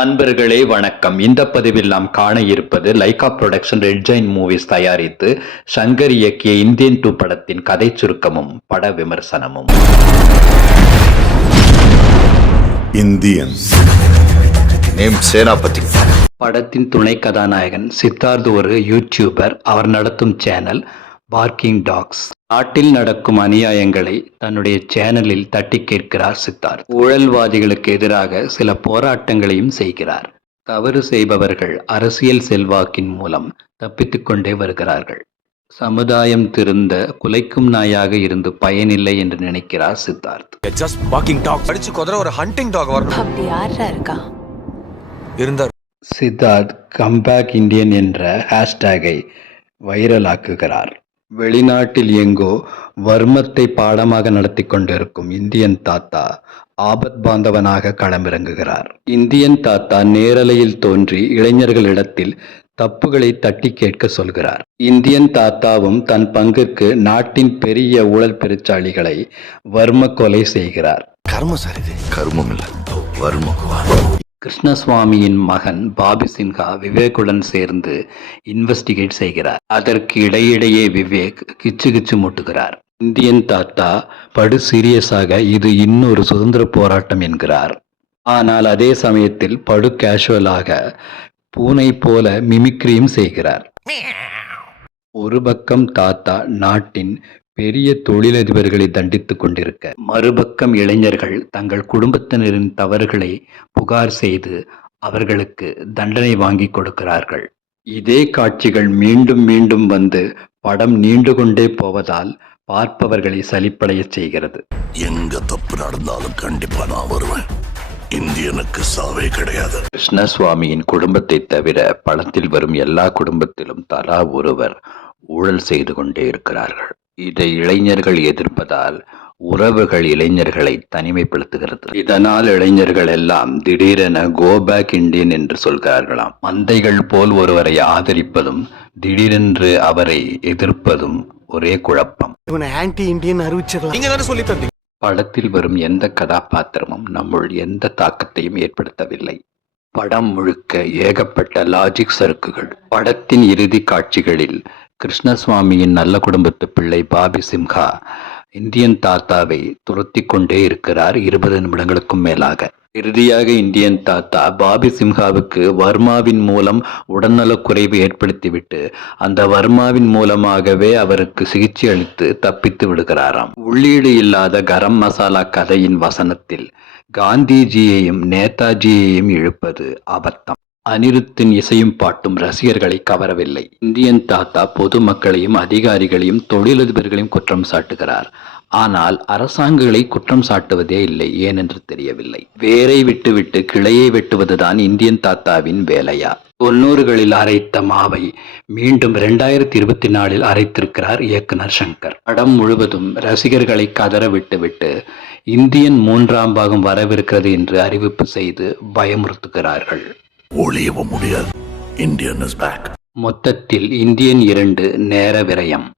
அன்பர்களே வணக்கம். இந்த பதிவில் நாம் காண இருப்பது Lyca production Red Giant movies தயாரித்து சங்கர் இயக்கிய இந்தியன் டூ படத்தின் கதை சுருக்கமும் பட விமர்சனமும். Indian. நேம் சேனாபதி. படத்தின் துணை கதாநாயகன் சித்தார்த் ஒரு யூடியூபர் அவர் நடத்தும் சேனல் பார்க்கிங் டாக்ஸ் நாட்டில் நடக்கும் அநியாயங்களை தன்னுடைய சேனலில் தட்டி கேட்கிறார் சித்தார்த். ஊழல்வாதிகளுக்கு எதிராக சில போராட்டங்களையும் செய்கிறார். தவறு செய்பவர்கள் அரசியல் செல்வாக்கின் மூலம் தப்பித்துக் கொண்டே வருகிறார்கள். சமுதாயம் திருந்த குலைக்கும் நாயாக இருந்து பயனில்லை என்று நினைக்கிறார் சித்தார்த். ஜஸ்ட் வாக்கிங் டாக் அடிச்சு குதிரை ஒரு ஹண்டிங் டாக் வரணும் அப்படி யாரா இருக்கா? இருந்தார். சித்தார்த் கம்பேக் இந்தியன் என்ற ஹேஷ்டேகை வைரலாக்குகிறார். வெளிநாட்டில் எங்கோ வர்மத்தை பாடமாக நடத்தி கொண்டிருக்கும் இந்தியன் தாத்தா ஆபத் பாந்தவனாக களமிறங்குகிறார். இந்தியன் தாத்தா நேரலையில் தோன்றி இளைஞர்களிடத்தில் தப்புகளை தட்டி கேட்க சொல்கிறார். இந்தியன் தாத்தாவும் தன் பங்குக்கு நாட்டின் பெரிய ஊழல் பெருச்சாளிகளை வர்ம கொலை செய்கிறார். கர்மம் சார் இது. கர்மம் இல்ல. வர்மம் கிருஷ்ணசுவாமியின் மகன் பாபி சின்ஹா விவேக்குடன் சேர்ந்து இன்வெஸ்டிகேட் செய்கிறார். அதற்கு இடையிடையே விவேக் கிச்சு கிச்சு மூட்டுகிறார். இந்தியன் தாத்தா படு சீரியஸாக இது இன்னொரு சுதந்திர போராட்டம் என்கிறார். ஆனால் அதே சமயத்தில் படு கேஷுவலாக பூனை போல மிமிக்ரியும் செய்கிறார். ஒரு பக்கம் தாத்தா நாட்டின் பெரிய தொழிலதிபர்களை தண்டித்துக் கொண்டிருக்க மறுபக்கம் இளைஞர்கள் தங்கள் குடும்பத்தினரின் தவறுகளை புகார் செய்து அவர்களுக்கு தண்டனை வாங்கி கொடுக்கிறார்கள். இதே காட்சிகள் மீண்டும் மீண்டும் வந்து படம் நீண்டு கொண்டே போவதால் பார்ப்பவர்களை சலிப்படையச் செய்கிறது. எங்க தப்பு நடந்தாலும் கண்டிப்பா நான் வருவேன். இந்தியனுக்கு சாவே கிடையாது. கிருஷ்ணசுவாமியின் குடும்பத்தை தவிர படத்தில் வரும் எல்லா குடும்பத்திலும் தலா ஒருவர் ஊழல் செய்து கொண்டே இருக்கிறார்கள். இதை இளைஞர்கள் எதிர்ப்பதால் உறவுகள் இளைஞர்களை தனிமைப்படுத்துகிறது. இதனால் இளைஞர்கள் எல்லாம் திடீரென கோ பேக் இந்தியன் என்று சொல்கிறார்களாம். மந்தைகள் போல் ஒருவரை ஆதரிப்பதும் திடீரென்று அவரை எதிர்ப்பதும் ஒரே குழப்பம். இவனை ஆன்டி இந்தியன் அறிவிச்சிடலாம். நீங்க தானே சொல்லி தந்தீங்க? படத்தில் வரும் எந்த கதாபாத்திரமும் நம்முள் எந்த தாக்கத்தையும் ஏற்படுத்தவில்லை. படம் முழுக்க ஏகப்பட்ட லாஜிக் சறுக்குகள். படத்தின் இறுதி காட்சிகளில் கிருஷ்ணசுவாமியின் நல்ல குடும்பத்து பிள்ளை பாபி சிம்ஹா இந்தியன் தாத்தாவை துரத்தி கொண்டே இருக்கிறார் இருபது நிமிடங்களுக்கும் மேலாக. இறுதியாக இந்தியன் தாத்தா பாபி சிம்ஹாவுக்கு வர்மாவின் மூலம் உடல்நலக் குறைவு ஏற்படுத்திவிட்டு அந்த வர்மாவின் மூலமாகவே அவருக்கு சிகிச்சை அளித்து தப்பித்து விடுகிறாராம். உள்ளீடு இல்லாத கரம் மசாலா கதையின் வசனத்தில் காந்திஜியையும் நேதாஜியையும் இழுப்பது அபத்தம். அனிருத்தின் இசையும் பாட்டும் ரசிகர்களை கவரவில்லை. இந்தியன் தாத்தா பொதுமக்களையும் அதிகாரிகளையும் தொழிலதிபர்களையும் குற்றம் சாட்டுகிறார். ஆனால் அரசாங்கங்களை குற்றம் சாட்டுவதே இல்லை ஏனென்று தெரியவில்லை. வேரை விட்டுவிட்டு கிளையை வெட்டுவதுதான் இந்தியன் தாத்தாவின் வேலையா? தொண்ணூறுகளில் அரைத்த மாவை மீண்டும் இரண்டாயிரத்தி இருபத்தி நாலில் அரைத்திருக்கிறார் இயக்குனர் சங்கர். படம் முழுவதும் ரசிகர்களை கதற விட்டுவிட்டு இந்தியன் மூன்றாம் பாகம் வரவிருக்கிறது என்று அறிவிப்பு செய்து பயமுறுத்துகிறார்கள். ஒளியவும் முடியாது. இந்தியன் மொத்தத்தில் இந்தியன் இரண்டு நேர விரயம்.